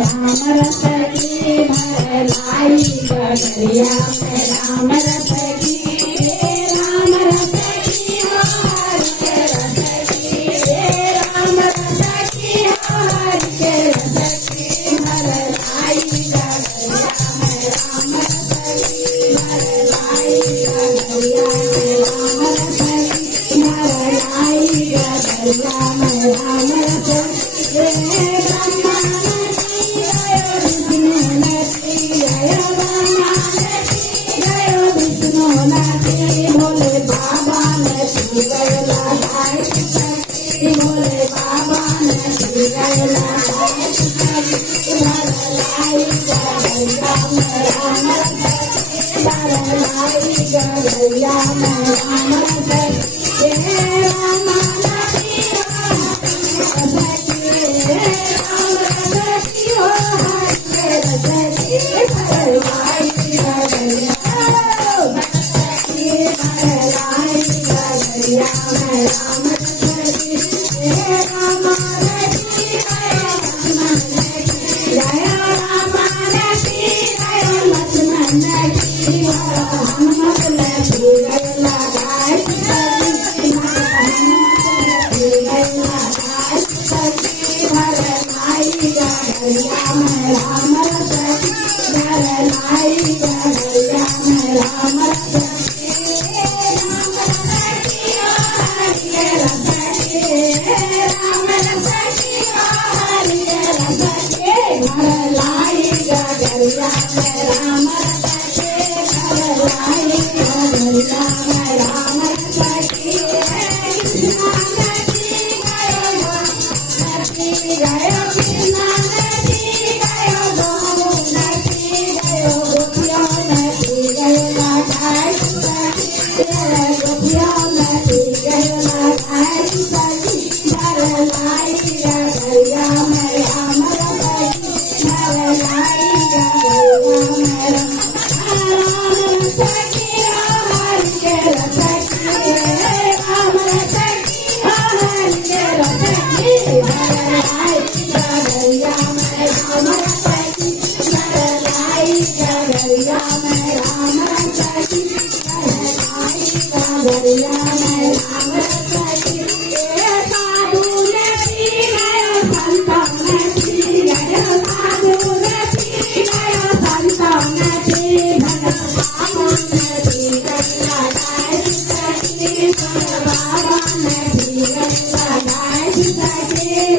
राम रस की भरलाई गगरिया में राम रस की राम रस की हर के रस की राम रस की हर के रस की भरलाई गगरिया में राम रस की भरलाई गगरिया में राम रस की भरलाई गगरिया में राम रस भोले बाबा ने भोले बाबा ने भरलाई गगरिया में राम भरलाई गगरिया में राम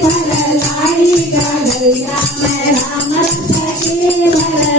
भरलाई गगरिया में राम रस की